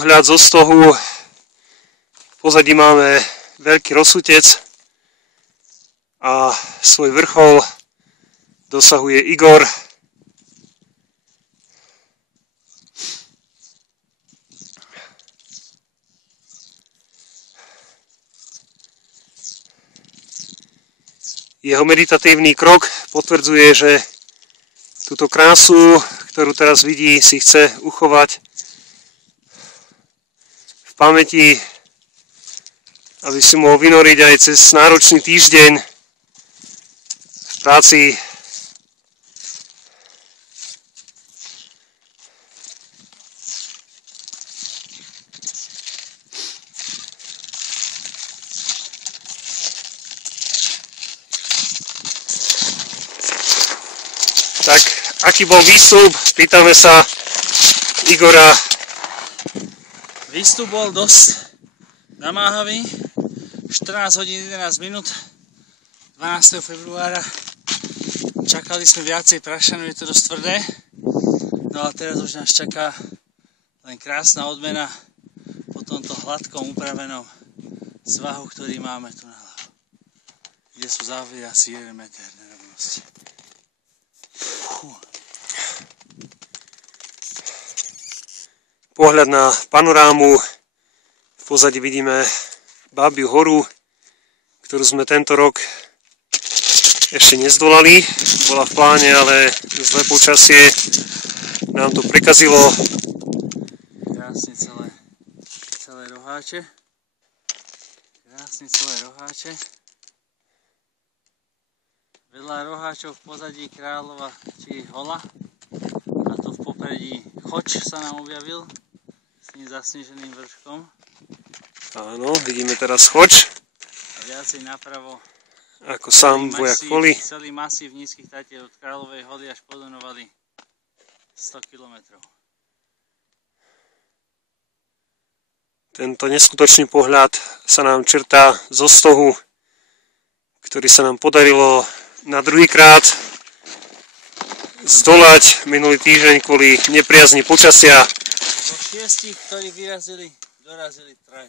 pohľad zo stohu. V pozadí máme veľký Rosutec a svoj vrchol dosahuje Igor. Jeho meditatívny krok potvrdzuje, že túto krásu, ktorú teraz vidí, si chce uchovať v pamäti, aby si mohol vynoriť aj cez náročný týždeň v práci. Tak, aký bol výstup? Pýtame sa Igora. Výstup bol dosť namáhavý. 14 hodín 11 minút 12. februára. Čakali sme viacej prašanu, je to dosť tvrdé. No a teraz už nás čaká len krásna odmena po tomto hladkom upravenom svahu, ktorý máme tu na hlavu. Kde sú závery asi 1 meter nerovnosti. Pohľad na panorámu. V pozadí vidíme Bábiu horu, ktorú sme tento rok ešte nezdolali. Bola v pláne, ale zlé počasie nám to prekazilo. Krásne celé roháče. Krásne celé roháče. Vedľa roháčov v pozadí Kráľova či Hola. A tu v popredí Choč sa nám objavil s tým zasneženým vrškom. Áno, vidíme teraz Choč. A viacej napravo ako sám vojak Foli. Celý masív nízkych tatier od Kráľovej Holy až po Donovali 100 km. Tento neskutočný pohľad sa nám črtá zo stohu, ktorý sa nám podarilo na druhýkrát zdolať minulý týždeň kvôli nepriazni počasia. Zo 6, ktorí vyrazili, dorazili 3.